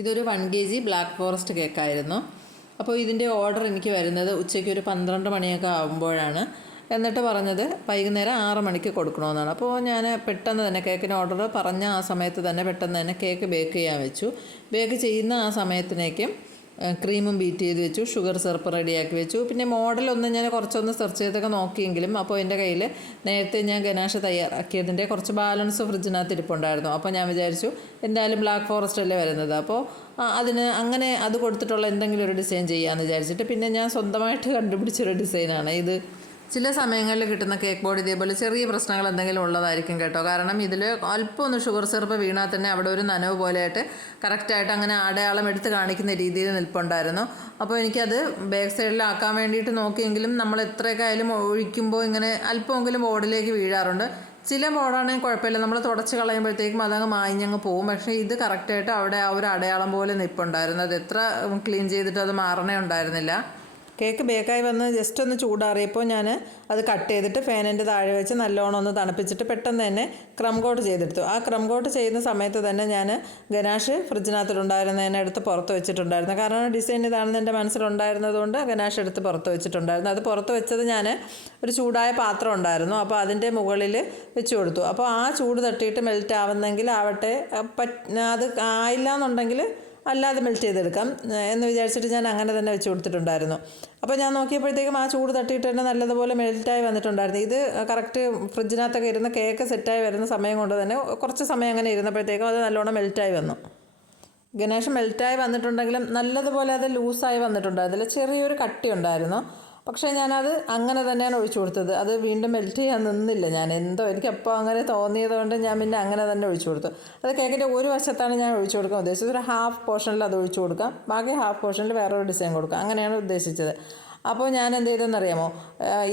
ഇതൊരു 1 kg black forest കേക്കായിരുന്നു. അപ്പോൾ ഇതിൻ്റെ ഓർഡർ എനിക്ക് വരുന്നത് ഉച്ചയ്ക്ക് ഒരു 12 മണിയൊക്കെ ആകുമ്പോഴാണ്. എന്നിട്ട് പറഞ്ഞത് വൈകുന്നേരം 6 മണിക്ക് കൊടുക്കണമെന്നാണ്. അപ്പോൾ ഞാൻ പെട്ടെന്ന് തന്നെ കേക്കിന് ഓർഡർ പറഞ്ഞ ആ സമയത്ത് തന്നെ പെട്ടെന്ന് തന്നെ കേക്ക് ബേക്ക് ചെയ്യാൻ വെച്ചു. ബേക്ക് ചെയ്യുന്ന ആ സമയത്തിനേക്കും ക്രീമും ബീറ്റ് ചെയ്ത് വെച്ചു, ഷുഗർ സിറപ്പ് റെഡിയാക്കി വെച്ചു. പിന്നെ മോഡലൊന്ന് ഞാൻ കുറച്ചൊന്ന് സെർച്ച് ചെയ്തൊക്കെ നോക്കിയെങ്കിലും അപ്പോൾ എൻ്റെ കയ്യിൽ നേരത്തെ ഞാൻ ഗനാഷ് തയ്യാറാക്കിയതിൻ്റെ കുറച്ച് ബാലൻസ് ഫ്രിഡ്ജിനകത്ത് ഇരിപ്പുണ്ടായിരുന്നു. അപ്പോൾ ഞാൻ വിചാരിച്ചു എന്തായാലും ബ്ലാക്ക് ഫോറസ്റ്റ് അല്ലേ വരുന്നത്, അപ്പോൾ അതിന് അങ്ങനെ അത് കൊടുത്തിട്ടുള്ള എന്തെങ്കിലും ഒരു ഡിസൈൻ ചെയ്യാമെന്ന് വിചാരിച്ചിട്ട് പിന്നെ ഞാൻ സ്വന്തമായിട്ട് കണ്ടുപിടിച്ചൊരു ഡിസൈനാണ് ഇത്. ചില സമയങ്ങളിൽ കിട്ടുന്ന കേക്ക് ബോർഡ് ഇതേപോലെ ചെറിയ പ്രശ്നങ്ങൾ എന്തെങ്കിലും ഉള്ളതായിരിക്കും കേട്ടോ. കാരണം ഇതിൽ അല്പം ഒന്ന് ഷുഗർ സിറപ്പ് വീണാൽ തന്നെ അവിടെ ഒരു നനവ് പോലെയായിട്ട് കറക്റ്റായിട്ട് അങ്ങനെ അടയാളം എടുത്ത് കാണിക്കുന്ന രീതിയിൽ നിൽപ്പുണ്ടായിരുന്നു. അപ്പോൾ എനിക്കത് ബാക്ക് സൈഡിലാക്കാൻ വേണ്ടിയിട്ട് നോക്കിയെങ്കിലും നമ്മൾ എത്രയൊക്കെ ആയാലും ഒഴിക്കുമ്പോൾ ഇങ്ങനെ അല്പമെങ്കിലും ബോർഡിലേക്ക് വീഴാറുണ്ട്. ചില ബോർഡാണെങ്കിൽ കുഴപ്പമില്ല, നമ്മൾ തുടച്ച് കളയുമ്പോഴത്തേക്കും അതങ്ങ് മായിഞ്ഞങ്ങ് പോകും. പക്ഷേ ഇത് കറക്റ്റായിട്ട് അവിടെ ആ ഒരു അടയാളം പോലെ നിൽപ്പുണ്ടായിരുന്നു. അത് എത്ര ക്ലീൻ ചെയ്തിട്ട് അത് മാറണേ ഉണ്ടായിരുന്നില്ല. കേക്ക് ബേക്കായി വന്ന് ജസ്റ്റ് ഒന്ന് ചൂടാറിയപ്പോൾ ഞാൻ അത് കട്ട് ചെയ്തിട്ട് ഫാനിൻ്റെ താഴെ വെച്ച് നല്ലോണം ഒന്ന് തണുപ്പിച്ചിട്ട് പെട്ടെന്ന് തന്നെ ക്രം കോട്ട് ചെയ്തെടുത്തു. ആ ക്രം കോട്ട് ചെയ്യുന്ന സമയത്ത് തന്നെ ഞാൻ ഗനാഷ് ഫ്രിഡ്ജിനകത്തുണ്ടായിരുന്നതിനെ എടുത്ത് പുറത്ത് വെച്ചിട്ടുണ്ടായിരുന്നു. കാരണം ഡിസൈൻ ഇതാണെന്ന് എൻ്റെ മനസ്സിലുണ്ടായിരുന്നതുകൊണ്ട് ഗനാഷ് എടുത്ത് പുറത്ത് വെച്ചിട്ടുണ്ടായിരുന്നു. അത് പുറത്ത് വെച്ചത് ഞാൻ ഒരു ചൂടായ പാത്രം ഉണ്ടായിരുന്നു, അപ്പോൾ അതിൻ്റെ മുകളിൽ വെച്ച് കൊടുത്തു. അപ്പോൾ ആ ചൂട് തട്ടിയിട്ട് മെൽറ്റ് ആവുന്നെങ്കിൽ ആവട്ടെ, അത് ആയില്ല എന്നുണ്ടെങ്കിൽ അല്ലാതെ മെൽറ്റ് ചെയ്തെടുക്കാം എന്ന് വിചാരിച്ചിട്ട് ഞാൻ അങ്ങനെ തന്നെ വെച്ച് കൊടുത്തിട്ടുണ്ടായിരുന്നു. അപ്പോൾ ഞാൻ നോക്കിയപ്പോഴത്തേക്കും ആ ചൂട് തട്ടിയിട്ട് തന്നെ നല്ലതുപോലെ മെൽറ്റായി വന്നിട്ടുണ്ടായിരുന്നു. ഇത് കറക്റ്റ് ഫ്രിഡ്ജിനകത്തൊക്കെ ഇരുന്ന് കേക്ക് സെറ്റായി വരുന്ന സമയം കൊണ്ട് തന്നെ കുറച്ച് സമയം അങ്ങനെ ഇരുന്നപ്പോഴത്തേക്കും അത് നല്ലോണം മെൽറ്റായി വന്നു. ഗണേഷ് മെൽറ്റായി വന്നിട്ടുണ്ടെങ്കിലും നല്ലതുപോലെ അത് ലൂസായി വന്നിട്ടുണ്ടായിരുന്നില്ല, ചെറിയൊരു കട്ടി ഉണ്ടായിരുന്നു. പക്ഷേ ഞാനത് അങ്ങനെ തന്നെയാണ് ഒഴിച്ചു കൊടുത്തത്. അത് വീണ്ടും മെൽറ്റ് ചെയ്യാൻ നിന്നില്ല. ഞാൻ എന്തോ എനിക്കപ്പോൾ അങ്ങനെ തോന്നിയത് കൊണ്ട് ഞാൻ പിന്നെ അങ്ങനെ തന്നെ ഒഴിച്ചു കൊടുത്തു. അത് കേക്കിൻ്റെ ഒരു വശത്താണ് ഞാൻ ഒഴിച്ചു കൊടുക്കാൻ ഉദ്ദേശിച്ചത്. ഒരു ഹാഫ് പോർഷനിൽ അത് ഒഴിച്ചു കൊടുക്കാം, ബാക്കി ഹാഫ് പോർഷനിൽ വേറൊരു ഡിസൈൻ കൊടുക്കാം, അങ്ങനെയാണ് ഉദ്ദേശിച്ചത്. അപ്പോൾ ഞാൻ എന്ത് ചെയ്തെന്നറിയാമോ,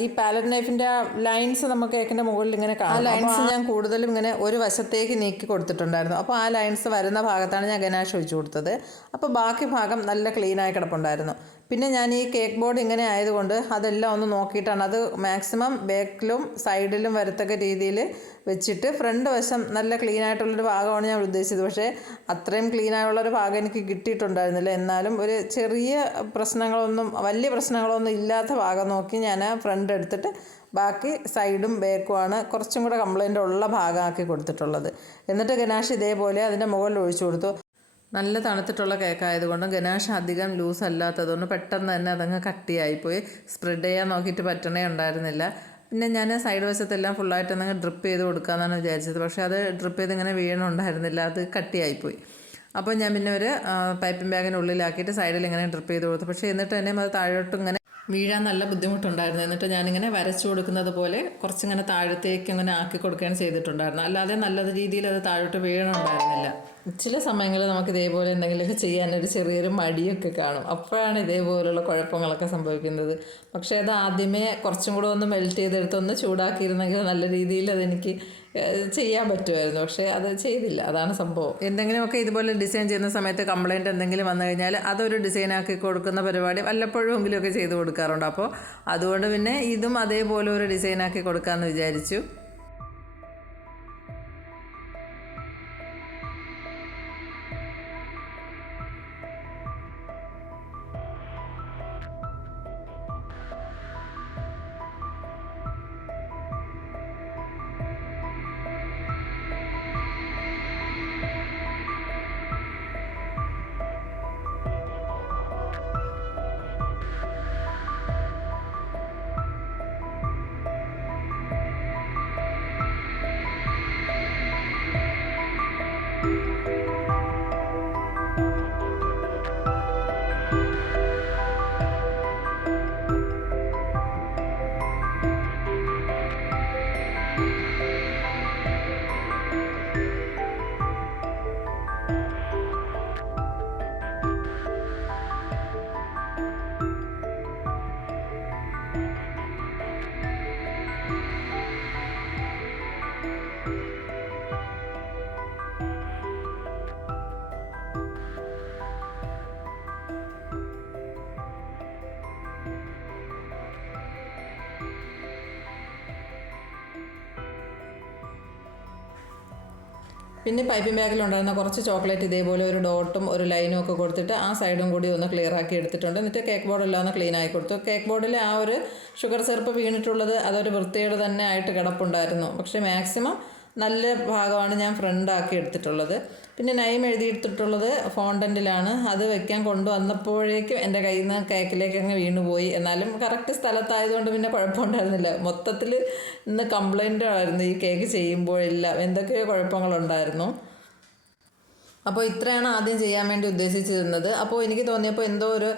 ഈ പാലറ്റ് നൈഫിൻ്റെ ലൈൻസ് നമുക്ക് കേക്കിൻ്റെ മുകളിൽ ഇങ്ങനെ കാണാം. ആ ലൈൻസ് ഞാൻ കൂടുതലും ഇങ്ങനെ ഒരു വശത്തേക്ക് നീക്കി കൊടുത്തിട്ടുണ്ടായിരുന്നു. അപ്പോൾ ആ ലൈൻസ് വരുന്ന ഭാഗത്താണ് ഞാൻ ഗനാഷ് ഒഴിച്ചു കൊടുത്തത്. അപ്പോൾ ബാക്കി ഭാഗം നല്ല ക്ലീനായി കിടപ്പുണ്ടായിരുന്നു. പിന്നെ ഞാൻ ഈ കേക്ക് ബോർഡ് ഇങ്ങനെ ആയതുകൊണ്ട് അതെല്ലാം ഒന്ന് നോക്കിയിട്ടാണ് അത് മാക്സിമം ബാക്കിലും സൈഡിലും വരത്തക്ക രീതിയിൽ വെച്ചിട്ട് ഫ്രണ്ട് വശം നല്ല ക്ലീൻ ആയിട്ടുള്ളൊരു ഭാഗമാണ് ഞാൻ ഉദ്ദേശിച്ചത്. പക്ഷേ അത്രയും ക്ലീനായുള്ളൊരു ഭാഗം എനിക്ക് കിട്ടിയിട്ടുണ്ടായിരുന്നില്ല. എന്നാലും ഒരു ചെറിയ പ്രശ്നങ്ങളൊന്നും വലിയ പ്രശ്നങ്ങളൊന്നും ഇല്ലാത്ത ഭാഗം നോക്കി ഞാൻ ഫ്രണ്ട് എടുത്തിട്ട് ബാക്കി സൈഡും ബാക്കുമാണ് കുറച്ചും കൂടെ കംപ്ലൈൻ്റ് ഉള്ള ഭാഗമാക്കി കൊടുത്തിട്ടുള്ളത്. എന്നിട്ട് ഗനാഷ് ഇതേപോലെ അതിൻ്റെ മുകളിൽ ഒഴിച്ചു കൊടുത്തു. നല്ല തണുത്തിട്ടുള്ള കേക്കായതുകൊണ്ടും ഗനാഷ് അധികം ലൂസ് അല്ലാത്തതുകൊണ്ട് പെട്ടെന്ന് തന്നെ അതങ്ങ് കട്ടിയായിപ്പോയി. സ്പ്രെഡ് ചെയ്യാൻ നോക്കിയിട്ട് പറ്റണേ ഉണ്ടായിരുന്നില്ല. പിന്നെ ഞാൻ സൈഡ് വശത്തെല്ലാം ഫുള്ളായിട്ട് അങ്ങ് ഡ്രിപ്പ് ചെയ്ത് കൊടുക്കാമെന്നാണ് വിചാരിച്ചത്. പക്ഷേ അത് ഡ്രിപ്പ് ചെയ്ത് ഇങ്ങനെ വീണുണ്ടായിരുന്നില്ല, അത് കട്ടിയായിപ്പോയി. അപ്പോൾ ഞാൻ പിന്നെ ഒരു പൈപ്പിംഗ് ബാഗിനുള്ളിലാക്കിയിട്ട് സൈഡിൽ ഇങ്ങനെ ഡ്രിപ്പ് ചെയ്ത് കൊടുത്തു. പക്ഷേ എന്നിട്ട് തന്നെ അത് താഴോട്ടും ഇങ്ങനെ വീഴാൻ നല്ല ബുദ്ധിമുട്ടുണ്ടായിരുന്നു. എന്നിട്ട് ഞാനിങ്ങനെ വരച്ചു കൊടുക്കുന്നത് പോലെ കുറച്ചിങ്ങനെ താഴത്തേക്ക് ഇങ്ങനെ ആക്കി കൊടുക്കുകയാണ് ചെയ്തിട്ടുണ്ടായിരുന്നു. അല്ലാതെ നല്ല രീതിയിൽ അത് താഴോട്ട് വീഴണമുണ്ടായിരുന്നില്ല. ചില സമയങ്ങളിൽ നമുക്ക് ഇതേപോലെ എന്തെങ്കിലുമൊക്കെ ചെയ്യാനൊരു ചെറിയൊരു മടിയൊക്കെ കാണും. അപ്പോഴാണ് ഇതേപോലുള്ള കുഴപ്പങ്ങളൊക്കെ സംഭവിക്കുന്നത്. പക്ഷേ അത് ആദ്യമേ കുറച്ചും കൂടെ ഒന്ന് മെൽറ്റ് ചെയ്തെടുത്ത് ഒന്ന് ചൂടാക്കിയിരുന്നെങ്കിൽ നല്ല രീതിയിൽ അതെനിക്ക് ചെയ്യാൻ പറ്റുമായിരുന്നു. പക്ഷേ അത് ചെയ്തില്ല, അതാണ് സംഭവം. എന്തെങ്കിലുമൊക്കെ ഇതുപോലെ ഡിസൈൻ ചെയ്യുന്ന സമയത്ത് കംപ്ലൈൻറ്റ് എന്തെങ്കിലും വന്നു കഴിഞ്ഞാൽ അതൊരു ഡിസൈനാക്കി കൊടുക്കുന്ന പരിപാടി വല്ലപ്പോഴും എങ്കിലുമൊക്കെ ചെയ്ത് കൊടുക്കാറുണ്ട്. അപ്പോൾ അതുകൊണ്ട് പിന്നെ ഇതും അതേപോലെ ഒരു ഡിസൈനാക്കി കൊടുക്കാമെന്ന് വിചാരിച്ചു. പിന്നെ പൈപ്പിംഗ് ബാഗിലുണ്ടായിരുന്ന കുറച്ച് ചോക്ലേറ്റ് ഇതേപോലെ ഒരു ഡോട്ടും ഒരു ലൈനും ഒക്കെ കൊടുത്തിട്ട് ആ സൈഡും കൂടി ഒന്ന് ക്ലിയർ ആക്കി എടുത്തിട്ടുണ്ട്. എന്നിട്ട് കേക്ക് ബോർഡെല്ലാം ഒന്ന് ക്ലീൻ ആക്കി കൊടുത്തു. കേക്ക് ബോർഡിൽ ആ ഒരു ഷുഗർ സിറപ്പ് വീണിട്ടുള്ളത് അതൊരു വൃത്തികേട് തന്നെ ആയിട്ട് കിടപ്പുണ്ടായിരുന്നു. പക്ഷേ മാക്സിമം നല്ല ഭാഗമാണ് ഞാൻ ഫ്രണ്ടാക്കി എടുത്തിട്ടുള്ളത്. പിന്നെ നൈം എഴുതിയെടുത്തിട്ടുള്ളത് ഫോണ്ടൻറ്റിലാണ്. അത് വെക്കാൻ കൊണ്ടുവന്നപ്പോഴേക്കും എൻ്റെ കയ്യിൽ നിന്ന് കേക്കിലേക്ക് അങ്ങ് വീണുപോയി. എന്നാലും കറക്റ്റ് സ്ഥലത്തായതുകൊണ്ട് പിന്നെ കുഴപ്പമുണ്ടായിരുന്നില്ല. മൊത്തത്തിൽ ഇന്ന് കംപ്ലൈൻ്റ് ആയിരുന്നു ഈ കേക്ക് ചെയ്യുമ്പോഴെല്ലാം. എന്തൊക്കെയോ കുഴപ്പങ്ങളുണ്ടായിരുന്നു. അപ്പോൾ ഇത്രയാണ് ആദ്യം ചെയ്യാൻ വേണ്ടി ഉദ്ദേശിച്ചിരുന്നത്. അപ്പോൾ എനിക്ക് തോന്നിയപ്പോൾ എന്തോ ഒരു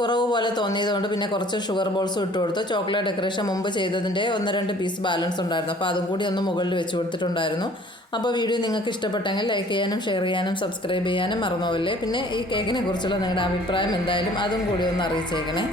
കുറവ് പോലെ തോന്നിയതുകൊണ്ട് പിന്നെ കുറച്ച് ഷുഗർ ബോൾസും ഇട്ട് കൊടുത്തു. ചോക്ലേറ്റ് ഡെക്കറേഷൻ മുമ്പ് ചെയ്തതിൻ്റെ 1-2 പീസ് ബാലൻസ് ഉണ്ടായിരുന്നു. അപ്പോൾ അതും കൂടി ഒന്ന് മുകളിൽ വെച്ച് കൊടുത്തിട്ടുണ്ടായിരുന്നു. അപ്പോൾ വീഡിയോ നിങ്ങൾക്ക് ഇഷ്ടപ്പെട്ടെങ്കിൽ ലൈക്ക് ചെയ്യാനും ഷെയർ ചെയ്യാനും സബ്സ്ക്രൈബ് ചെയ്യാനും മറന്നുപോകല്ലേ. പിന്നെ ഈ കേക്കിനെ കുറിച്ചുള്ള നിങ്ങളുടെ അഭിപ്രായം എന്തായാലും അതും കൂടി ഒന്ന് അറിയിച്ചേക്കണേ.